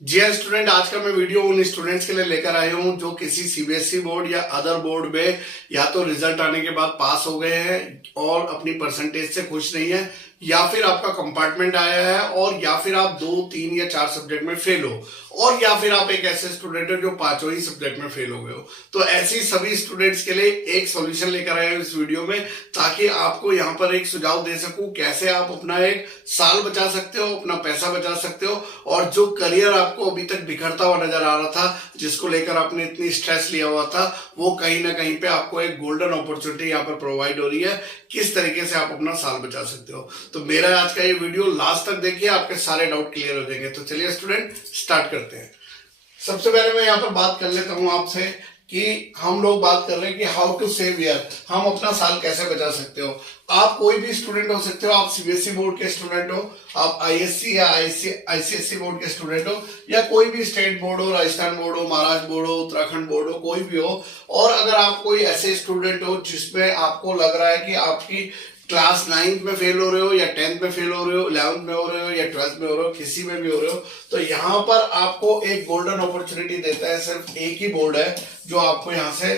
जी हाँ स्टूडेंट, आज का मैं वीडियो उन स्टूडेंट्स के लिए लेकर आया हूँ जो किसी सीबीएसई बोर्ड या अदर बोर्ड में या तो रिजल्ट आने के बाद पास हो गए हैं और अपनी परसेंटेज से खुश नहीं है, या फिर आपका कंपार्टमेंट आया है और या फिर आप 2, 3 या 4 सब्जेक्ट में फेल हो, और या फिर आप एक ऐसे स्टूडेंट हो जो पांचों ही सब्जेक्ट में फेल हो गए हो। तो ऐसी सभी स्टूडेंट्स के लिए एक सॉल्यूशन लेकर आया हूँ इस वीडियो में, ताकि आपको यहाँ पर एक सुझाव दे सकूं कैसे आप अपना एक साल बचा सकते हो, अपना पैसा बचा सकते हो, और जो करियर आपको अभी तक बिखरता हुआ नजर आ रहा था, जिसको लेकर आपने इतनी स्ट्रेस लिया हुआ था, वो कहीं ना कहीं पे आपको एक गोल्डन अपॉर्चुनिटी यहाँ पर प्रोवाइड हो रही है किस तरीके से आप अपना साल बचा सकते हो। तो मेरा आज का ये वीडियो लास्ट तक देखिए, आपके सारे डाउट क्लियर हो जाएंगे। तो चलिए स्टूडेंट स्टार्ट करते हैं। सबसे पहले मैं यहाँ पर बात कर लेता हूँ आपसे कि हम लोग बात कर रहे हैं कि हाउ टू सेव ईयर, हम अपना साल कैसे बचा सकते हो। आप कोई भी स्टूडेंट हो सकते हो, आप सीबीएसई बोर्ड के स्टूडेंट हो, आप आईएससी या आईसीएसई बोर्ड के स्टूडेंट हो, या कोई भी स्टेट बोर्ड हो, राजस्थान बोर्ड हो, महाराष्ट्र बोर्ड हो, उत्तराखंड बोर्ड हो, कोई भी हो। और अगर आप कोई ऐसे स्टूडेंट हो जिसमें आपको लग रहा है कि आपकी क्लास 9th में फेल हो रहे हो, या 10th में फेल हो रहे हो, 11th में हो रहे हो, या 12th में हो रहे हो, किसी में भी हो रहे हो, तो यहाँ पर आपको एक गोल्डन अपॉर्चुनिटी देता है। सिर्फ एक ही बोर्ड है जो आपको यहाँ से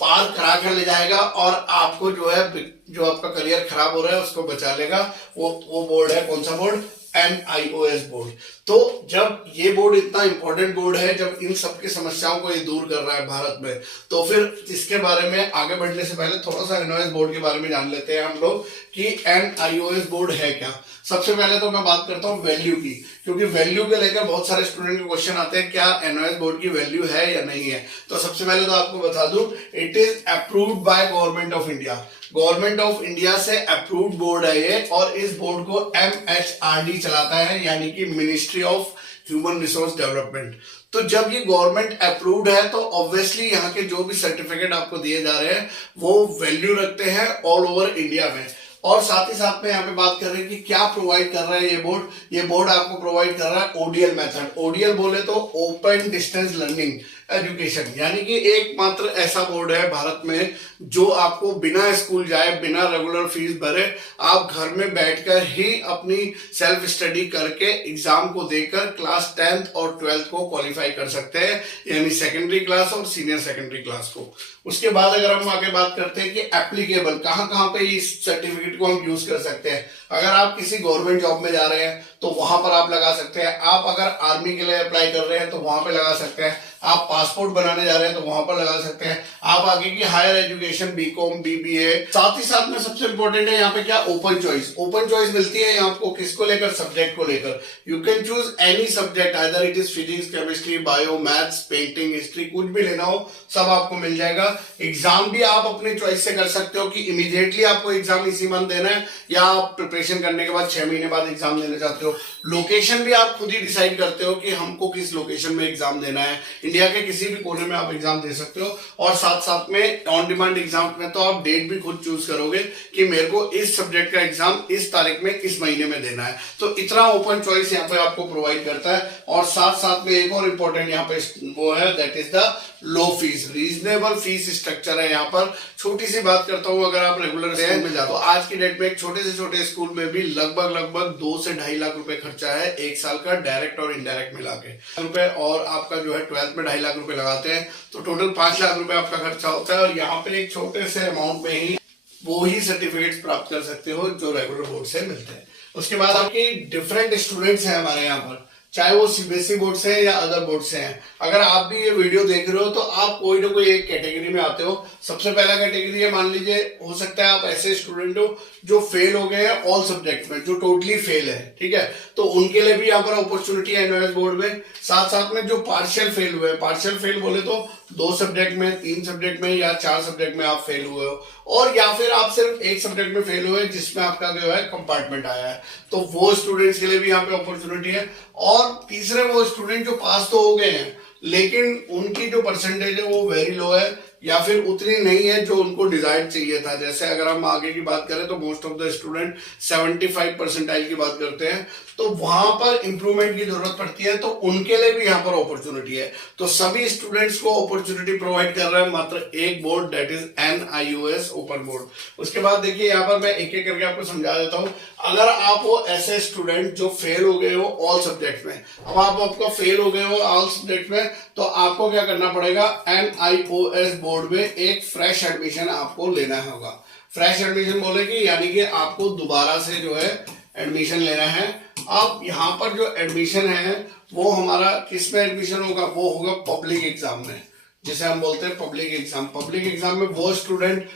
पार करा कर ले जाएगा और आपको जो है, जो आपका करियर खराब हो रहा है उसको बचा लेगा। वो बोर्ड है, कौन सा बोर्ड? NIOS board. तो जब ये बोर्ड इतना इंपॉर्टेंट बोर्ड है, जब इन सब की समस्याओं को ये दूर कर रहा है भारत में, तो फिर इसके बारे में आगे बढ़ने से पहले थोड़ा सा NIOS बोर्ड के बारे में जान लेते हैं हम लोग कि NIOS बोर्ड है क्या। सबसे पहले तो मैं बात करता हूँ वैल्यू की, क्योंकि वैल्यू के लेकर बहुत सारे स्टूडेंट के क्वेश्चन आते हैं क्या NIOS बोर्ड की वैल्यू है या नहीं है। तो सबसे पहले तो आपको बता दूं, it is approved by government of India. Government of India से अप्रूव्ड बोर्ड है ये, और इस बोर्ड को MHRD चलाता है, यानी कि ministry of human resource development. तो जब ये गवर्नमेंट अप्रूव्ड है तो ऑब्वियसली यहाँ के जो भी सर्टिफिकेट आपको दिए जा रहे हैं वो वैल्यू रखते हैं ऑल ओवर इंडिया में। और साथ ही साथ में यहाँ पे बात कर रहे हैं कि क्या प्रोवाइड कर रहा है ये बोर्ड। ये बोर्ड आपको प्रोवाइड कर रहा है ODL मेथड। ODL बोले तो ओपन डिस्टेंस लर्निंग एजुकेशन, यानी कि एकमात्र ऐसा बोर्ड है भारत में जो आपको बिना स्कूल जाए, बिना रेगुलर फीस भरे, आप घर में बैठकर ही अपनी सेल्फ स्टडी करके एग्जाम को देकर क्लास 10th और 12th को क्वालिफाई कर सकते हैं, यानी सेकेंडरी क्लास और सीनियर सेकेंडरी क्लास को। उसके बाद अगर हम आगे बात करते हैं कि एप्लीकेबल कहां कहां पे इस सर्टिफिकेट को हम यूज कर सकते हैं। अगर आप किसी गवर्नमेंट जॉब में जा रहे हैं तो वहां पर आप लगा सकते हैं। आप अगर आर्मी के लिए अप्लाई कर रहे हैं तो वहां पे लगा सकते हैं। आप पासपोर्ट बनाने जा रहे हैं तो वहां पर लगा सकते हैं। आप आगे की हायर एजुकेशन BCom BBA, साथ ही साथ में सबसे इंपॉर्टेंट है यहाँ पे क्या, ओपन चॉइस। ओपन चॉइस मिलती है आपको किसको लेकर, सब्जेक्ट को लेकर। You can choose any subject, either it is physics, chemistry, bio, maths, painting, history, कुछ भी लेना हो सब आपको मिल जाएगा। एग्जाम भी आप अपने चॉइस से कर सकते हो कि इमीडिएटली आपको एग्जाम इसी मंथ देना है, या आप प्रिपरेशन करने के बाद 6 महीने बाद एग्जाम देना चाहते हो। लोकेशन भी आप खुद ही डिसाइड करते हो कि हमको किस लोकेशन में एग्जाम देना है। इंडिया के किसी भी कोने में आप एग्जाम दे सकते हो। और साथ साथ में ऑन डिमांड एग्जाम में तो आप डेट भी खुद चूज करोगे कि मेरे को इस सब्जेक्ट का एग्जाम इस तारीख में, इस महीने में देना है। तो इतना ओपन चॉइस यहाँ पे आपको प्रोवाइड करता है। और साथ साथ में एक और इंपॉर्टेंट यहाँ पे वो है, that is the low fees, reasonable fees structure है यहाँ पर। छोटी सी बात करता हूँ, अगर आप रेगुलर स्कूल में जाते हो, आज की डेट में एक छोटे से छोटे स्कूल में भी लगभग 2 से 2.5 लाख रुपए खर्चा है एक साल का, डायरेक्ट और इनडायरेक्ट मिला के रुपए। और आपका जो है 12th में 2.5 लाख रुपए लगाते हैं तो टोटल 5 लाख रुपए आपका खर्चा होता है। और यहाँ पे एक छोटे से अमाउंट में ही वो ही सर्टिफिकेट्स प्राप्त कर सकते हो जो रेगुलर बोर्ड से मिलते हैं। उसके बाद आपके डिफरेंट स्टूडेंट्स हैं हमारे यहाँ पर, चाहे वो सीबीएसई बोर्ड से है या अदर बोर्ड से हैं। अगर आप भी ये वीडियो देख रहे हो तो आप कोई ना कोई एक कैटेगरी में आते हो। सबसे पहला कैटेगरी है, मान लीजिए हो सकता है आप ऐसे स्टूडेंट हो जो फेल हो गए हैं ऑल सब्जेक्ट में, जो टोटली फेल है, ठीक है। तो उनके लिए भी यहाँ पर अपॉर्चुनिटी है NIOS बोर्ड में। साथ साथ में जो पार्शियल फेल हुए, पार्शियल फेल बोले तो 2 सब्जेक्ट में, 3 सब्जेक्ट में या 4 सब्जेक्ट में आप फेल हुए हो, और या फिर आप सिर्फ एक सब्जेक्ट में फेल हुए जिसमें आपका जो है कंपार्टमेंट आया है, तो वो स्टूडेंट्स के लिए भी यहाँ पे अपॉर्चुनिटी है। और तीसरे वो स्टूडेंट जो पास तो हो गए हैं लेकिन उनकी जो परसेंटेज है वो वेरी लो है, या फिर उतनी नहीं है जो उनको डिजायर्ड चाहिए था। जैसे अगर हम आगे की बात करें तो most of the student 75 percentile की बात करते हैं, तो वहां पर इंप्रूवमेंट की जरूरत पड़ती है, तो उनके लिए भी यहाँ पर अपॉर्चुनिटी है। तो सभी स्टूडेंट्स को अपॉर्चुनिटी प्रोवाइड कर रहा है मात्र एक board, that is NIOS open board. उसके बाद देखिए यहाँ पर मैं एक एक करके आपको समझा देता हूँ। अगर आप वो ऐसे स्टूडेंट जो फेल हो गए हो ऑल सब्जेक्ट में, अब आप आपका फेल हो गए हो ऑल सब्जेक्ट में, तो आपको क्या करना पड़ेगा, NIOS बोर्ड में एक फ्रेश एडमिशन आपको लेना होगा। फ्रेश एडमिशन बोलेगी यानी कि आपको दोबारा से जो है एडमिशन लेना है। अब यहाँ पर जो एडमिशन है वो हमारा किस में एडमिशन होगा, वो होगा पब्लिक एग्जाम में, जिसे हम बोलते हैं पब्लिक एग्जाम। पब्लिक एग्जाम में वो स्टूडेंट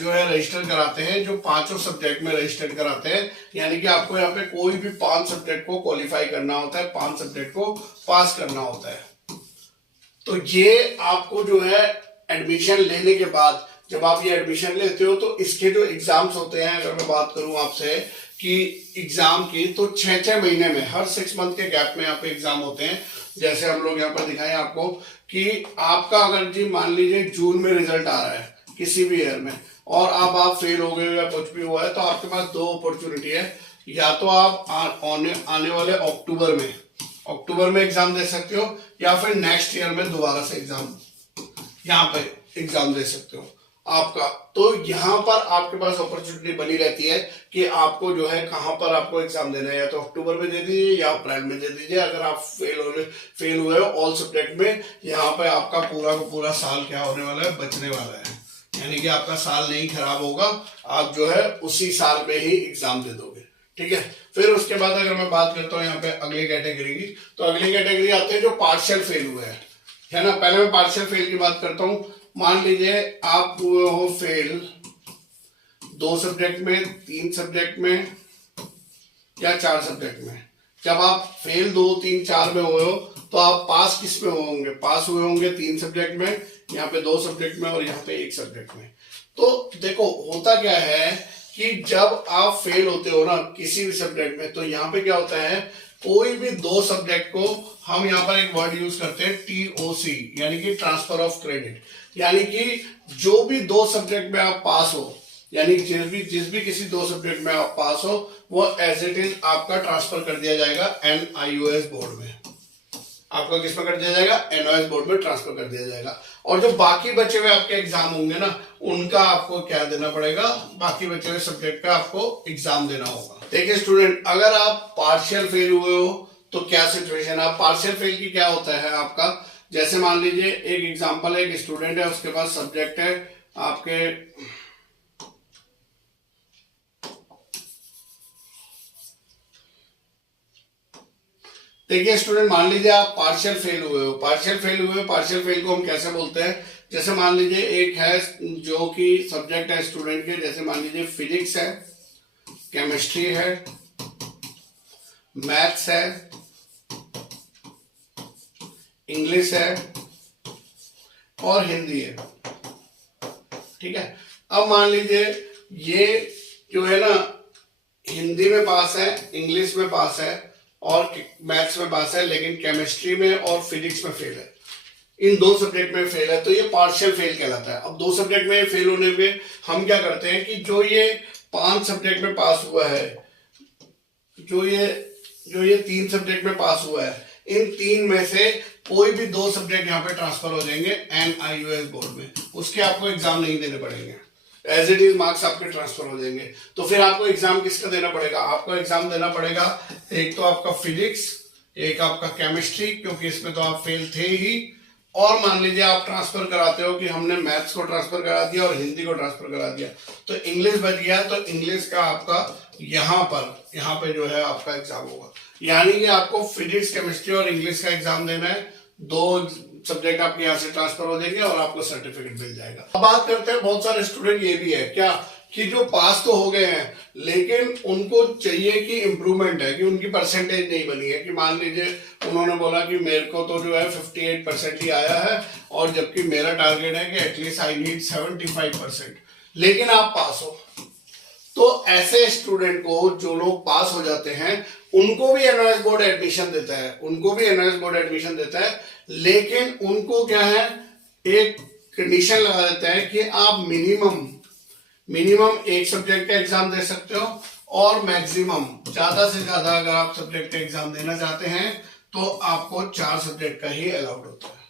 जो है रजिस्टर कराते हैं जो पांचों सब्जेक्ट में रजिस्टर कराते हैं, यानी कि आपको यहाँ पे कोई भी 5 सब्जेक्ट को क्वालिफाई करना होता है, 5 सब्जेक्ट को पास करना होता है। तो ये आपको जो है एडमिशन लेने के बाद जब आप ये एडमिशन लेते हो तो इसके जो एग्जाम्स होते हैं, अगर मैं बात करूं आपसे कि एग्जाम की, तो 6-6 महीने में, हर 6 मंथ के गैप में यहाँ पे एग्जाम होते हैं। जैसे हम लोग यहाँ पर दिखाएं आपको कि आपका अगर जी मान लीजिए जून में रिजल्ट आ रहा है किसी भी ईयर में और अब आप फेल हो गए या कुछ भी हुआ है, तो आपके पास 2 अपॉर्चुनिटी है। या तो आप आने वाले अक्टूबर में एग्जाम दे सकते हो, या फिर नेक्स्ट ईयर में दोबारा से यहाँ पे एग्जाम दे सकते हो आपका। तो यहाँ पर आपके पास अपॉर्चुनिटी बनी रहती है कि आपको जो है कहां पर आपको एग्जाम देना है, या तो अक्टूबर में दे दीजिए या अप्रैल में दे दीजिए। अगर आप फेल हुए हो ऑल सब्जेक्ट में, यहाँ पे आपका पूरा का पूरा साल क्या होने वाला है, बचने वाला है, यानी कि आपका साल नहीं खराब होगा, आप जो है उसी साल में ही एग्जाम दे दोगे। ठीक है। फिर उसके बाद अगर मैं बात करता हूँ यहाँ पे अगली कैटेगरी की, तो अगली कैटेगरी आते हैं जो पार्शियल फेल हुए हैं, है ना। पहले मैं पार्शियल फेल की बात करता हूँ। मान लीजिए आप हुए हो फेल 2 सब्जेक्ट में, 3 सब्जेक्ट में या 4 सब्जेक्ट में। जब आप फेल 2, 3, 4 में हुए हो तो आप पास किस में होंगे, पास हुए होंगे 3 सब्जेक्ट में, यहाँ पे 2 सब्जेक्ट में और यहाँ पे 1 सब्जेक्ट में। तो देखो होता क्या है कि जब आप फेल होते हो ना किसी भी सब्जेक्ट में, तो यहाँ पे क्या होता है, कोई भी 2 सब्जेक्ट को हम यहाँ पर एक वर्ड यूज करते हैं TOC, यानी कि ट्रांसफर ऑफ क्रेडिट। यानी कि जो भी 2 सब्जेक्ट में आप पास हो, यानी जिस भी किसी 2 सब्जेक्ट में आप पास हो, वो एज इट इज आपका ट्रांसफर कर दिया जाएगा NIOS बोर्ड में। आपका किस में कर दिया जाएगा, NIOS बोर्ड में ट्रांसफर कर दिया जाएगा। और जो बाकी बचे हुए आपके एग्जाम होंगे ना, उनका आपको क्या देना पड़ेगा, बाकी बचे हुए सब्जेक्ट का आपको एग्जाम देना होगा। देखिए स्टूडेंट, अगर आप पार्शियल फेल हुए हो तो क्या सिचुएशन है। पार्शियल फेल की क्या होता है आपका, जैसे मान लीजिए एक एग्जांपल है, एक स्टूडेंट है, उसके पास सब्जेक्ट है आपके देखिए स्टूडेंट, मान लीजिए आप पार्शियल फेल हुए हो। पार्शियल फेल को हम कैसे बोलते हैं, जैसे मान लीजिए एक है जो कि सब्जेक्ट है स्टूडेंट के, जैसे मान लीजिए फिजिक्स है, केमिस्ट्री है, मैथ्स है, इंग्लिश है और हिंदी है। ठीक है। अब मान लीजिए ये जो है ना, हिंदी में पास है, इंग्लिश में पास है और मैथ्स में पास है, लेकिन केमिस्ट्री में और फिजिक्स में फेल है, इन 2 सब्जेक्ट में फेल है, तो ये पार्शियल फेल कहलाता है। अब 2 सब्जेक्ट में फेल होने पे हम क्या करते हैं कि जो ये 5 सब्जेक्ट में पास हुआ है, जो ये 3 सब्जेक्ट में पास हुआ है, इन 3 में से कोई भी 2 सब्जेक्ट यहाँ पे ट्रांसफर हो जाएंगे NIOS बोर्ड में, उसके आपको एग्जाम नहीं देने पड़ेंगे, एज इट इज मार्क्स आपके ट्रांसफर हो जाएंगे। तो फिर आपको एग्जाम किसका देना पड़ेगा, आपको एग्जाम देना पड़ेगा एक तो आपका फिजिक्स, एक आपका केमिस्ट्री, क्योंकि इसमें तो आप फेल थे ही, और मान लीजिए आप ट्रांसफर कराते हो कि हमने मैथ्स को ट्रांसफर करा दिया और हिंदी को ट्रांसफर करा दिया, तो इंग्लिश बच गया, तो इंग्लिश का आपका यहाँ पे जो है आपका एग्जाम होगा। यानी कि आपको फिजिक्स, केमिस्ट्री और इंग्लिश का एग्जाम देना है, 2 सब्जेक्ट आपके यहाँ से ट्रांसफर हो जाएंगे और आपको सर्टिफिकेट मिल जाएगा। अब बात करते हैं, बहुत सारे स्टूडेंट ये भी है क्या कि जो पास तो हो गए हैं, लेकिन उनको चाहिए कि इम्प्रूवमेंट है, कि उनकी परसेंटेज नहीं बनी है। कि मान लीजिए उन्होंने बोला कि मेरे को तो जो है 58% ही आया है, और जबकि मेरा टारगेट है कि एटलीस्ट आई नीड 75%, लेकिन आप पास हो। तो ऐसे स्टूडेंट को, जो लोग पास हो जाते हैं, उनको भी NIOS बोर्ड एडमिशन देता है, लेकिन उनको क्या है, एक कंडीशन लगा देते हैं कि आप मिनिमम एक सब्जेक्ट का एग्जाम दे सकते हो और मैक्सिमम ज्यादा से ज्यादा अगर आप सब्जेक्ट का एग्जाम देना चाहते हैं तो आपको 4 सब्जेक्ट का ही अलाउड होता है,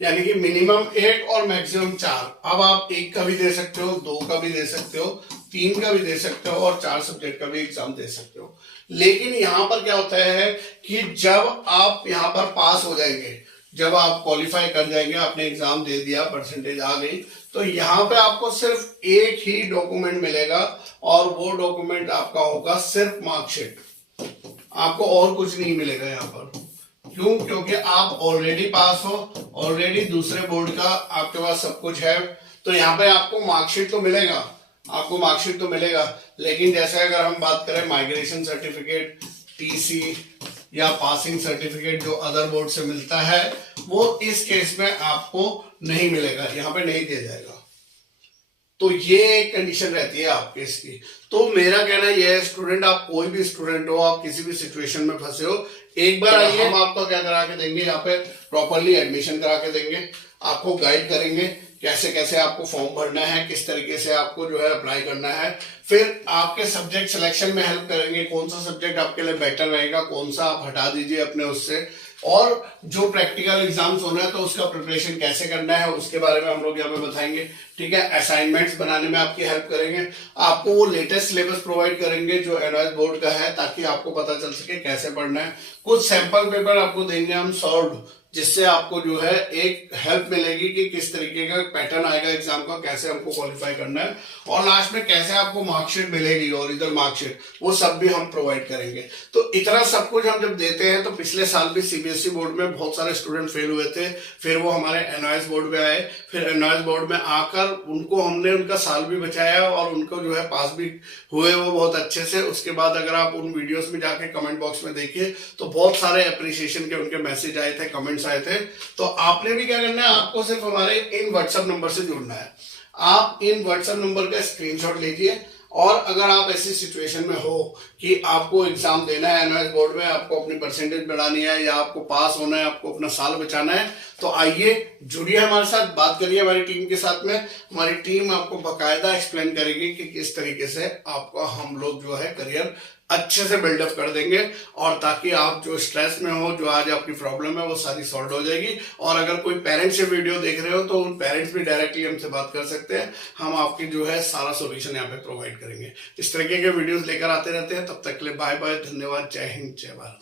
यानी कि मिनिमम 1 और मैक्सिमम 4। अब आप 1 का भी दे सकते हो, 2 का भी दे सकते हो, 3 का भी दे सकते हो और 4 सब्जेक्ट का भी एग्जाम दे सकते हो। लेकिन यहां पर क्या होता है कि जब आप यहां पर पास हो जाएंगे, जब आप क्वालिफाई कर जाएंगे, आपने एग्जाम दे दिया, परसेंटेज आ गई, तो यहाँ पे आपको सिर्फ एक ही डॉक्यूमेंट मिलेगा और वो डॉक्यूमेंट आपका होगा सिर्फ मार्कशीट। आपको और कुछ नहीं मिलेगा यहाँ पर। क्यों? क्योंकि आप ऑलरेडी पास हो, ऑलरेडी दूसरे बोर्ड का आपके पास सब कुछ है, तो यहाँ पे आपको मार्कशीट तो मिलेगा, आपको मार्कशीट तो मिलेगा। लेकिन जैसे अगर हम बात करें माइग्रेशन सर्टिफिकेट, टीसी या पासिंग सर्टिफिकेट जो अदर बोर्ड से मिलता है, वो इस केस में आपको नहीं मिलेगा, यहाँ पे नहीं दिया जाएगा। तो ये एक कंडीशन रहती है आपके इसकी। तो मेरा कहना यह है, स्टूडेंट, आप कोई भी स्टूडेंट हो, आप किसी भी सिचुएशन में फंसे हो, एक बार आइए, हम आपको क्या करा के देंगे, यहाँ पे प्रॉपरली एडमिशन करा के देंगे, आपको गाइड करेंगे कैसे कैसे आपको फॉर्म भरना है, किस तरीके से आपको जो है अप्लाई करना है। फिर आपके सब्जेक्ट सिलेक्शन में हेल्प करेंगे, कौन सा सब्जेक्ट आपके लिए बेटर रहेगा, कौन सा आप हटा दीजिए अपने उससे, और जो प्रैक्टिकल एग्जाम्स होना है तो उसका प्रिपरेशन कैसे करना है उसके बारे में हम लोग यहाँ पे बताएंगे। ठीक है, असाइनमेंट्स बनाने में आपकी हेल्प करेंगे, आपको वो लेटेस्ट सिलेबस प्रोवाइड करेंगे जो एनवाइस बोर्ड का है, ताकि आपको पता चल सके कैसे पढ़ना है। कुछ सैंपल पेपर आपको देंगे हम सॉल्व, जिससे आपको जो है एक हेल्प मिलेगी कि किस तरीके का पैटर्न आएगा एग्जाम का, कैसे हमको क्वालिफाई करना है, और लास्ट में कैसे आपको मार्कशीट मिलेगी, ओरिजिनल मार्कशीट, वो सब भी हम प्रोवाइड करेंगे। तो इतना सब कुछ हम जब देते हैं, तो पिछले साल भी सीबीएसई बोर्ड में बहुत सारे स्टूडेंट फेल हुए थे, फिर वो हमारे एनवाइस बोर्ड में आए, फिर एनवाइस बोर्ड में आकर उनको हमने उनका साल भी बचाया और उनको जो है पास भी हुए वो बहुत अच्छे से। उसके बाद अगर आप उन वीडियोस में जाके कमेंट बॉक्स में देखिए तो बहुत सारे अप्रिसिएशन के उनके मैसेज आए थे, कमेंट्स आए थे। तो आपने भी क्या करना है, आपको सिर्फ हमारे इन व्हाट्सएप नंबर से जुड़ना है। आप इन व्हाट्सएप नंबर का स्क्रीनशॉट लीजिए, और अगर आप ऐसी सिचुएशन में हो कि आपको एग्जाम देना है एनवाइस बोर्ड में, आपको अपनी परसेंटेज बढ़ानी है या आपको पास होना है, आपको अपना साल बचाना है, तो आइए जुड़िए हमारे साथ, बात करिए हमारी टीम के साथ में। हमारी टीम आपको बकायदा एक्सप्लेन करेगी कि किस तरीके से आपका हम लोग जो है करियर अच्छे से बिल्डअप कर देंगे, और ताकि आप जो स्ट्रेस में हो, जो आज आपकी प्रॉब्लम है, वो सारी सॉल्व हो जाएगी। और अगर कोई पेरेंट्स ये वीडियो देख रहे हो तो उन पेरेंट्स भी डायरेक्टली हमसे बात कर सकते हैं, हम आपकी जो है सारा सॉल्यूशन यहाँ पे प्रोवाइड करेंगे। इस तरीके के वीडियोस लेकर आते रहते हैं, तब तक के लिए बाय बाय, धन्यवाद, जय हिंद, जय भारत।